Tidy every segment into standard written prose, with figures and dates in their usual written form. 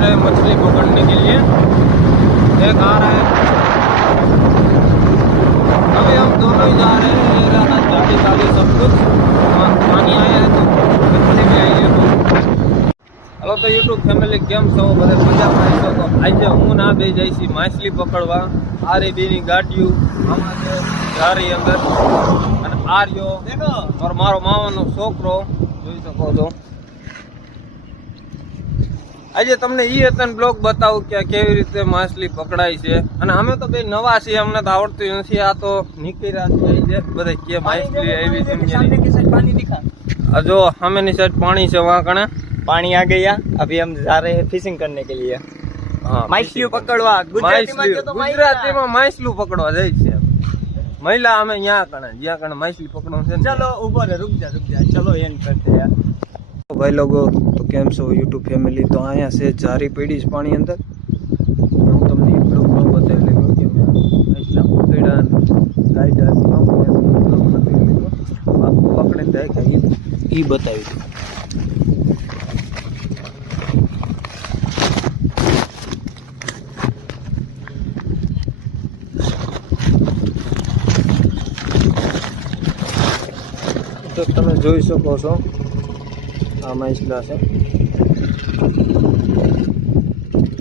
रहे हैं मछली पकड़ने के लिए। एक आ रहा है, अभी हम दोनों ही जा रहे हैं। ये रहा जाली सब कुछ, पानी आया है तो मछली भी आई है। हेलो तो यूट्यूब फैमिली केम छो बधे मजामां छो? तो आज हूँ ना बे जईशी माछली पकड़वा। आ रही बेनी गाड़ियों आमां छे जा रही अंदर અને આ રહ્યો और मारो मामानो छोकरो જોઈ શકો છો। આજે તમને ઈ હતન બ્લોગ બતાવું કે કેવી રીતે માછલી પકડાય છે। અને અમે તો બે નવા છીએ, અમને તો આવડતું નથી। આ તો નીકળ્યા છે બધે કે માછલી આવી છે। सामने की साइड पानी दिखा, जो सामने साइड पानी से वहां कने पानी आ गया। अभी हम जा रहे हैं फिशिंग करने के लिए। हाँ, माछली पकड़वा। गुजराती में माछली पकड़वा जाए छे महिला। અમે यहाँ कने જ્યાં कने माछली पकड़वा છે। चलो ऊपर रुक जा चलो एंड करते हैं। तो भाई लोगों तो केम छो यूट्यूब फैमिली? तो अँ से जारी पड़ी पानी अंदर। हूँ तमने ब्लॉग बतावी लगे कि मैं माछला पकड़ा पकड़े देखा ये बतावी दूँ। तो તમે જોઈ શકો છો આ માછલા છે,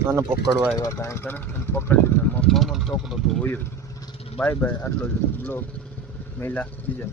આને પકડવા આવ્યા હતા અહીં કણે પકડી લીધા। મામા ચોકડો તો હોય। બાય બાય, આટલો જ બ્લોગ, મહિલા બીજા